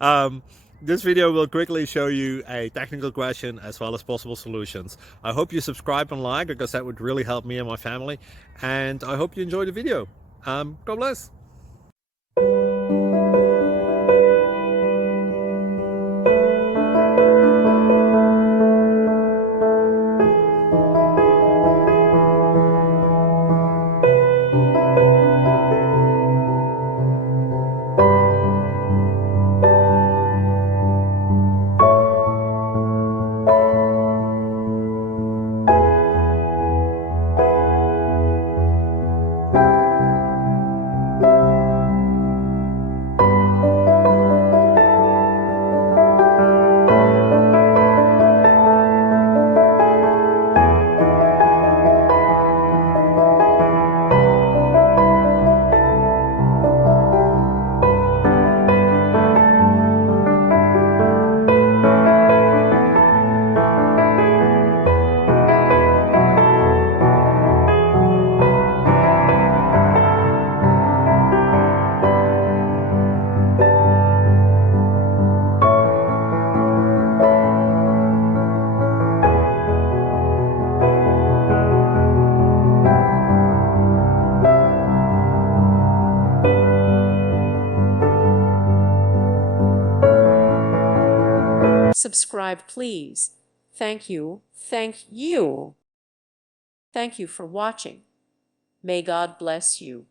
um, this video will quickly show you a technical question as well as possible solutions. I hope you subscribe and like, because that would really help me and my family. And I hope you enjoy the video. God bless. Subscribe, please. Thank you. Thank you. Thank you for watching. May God bless you.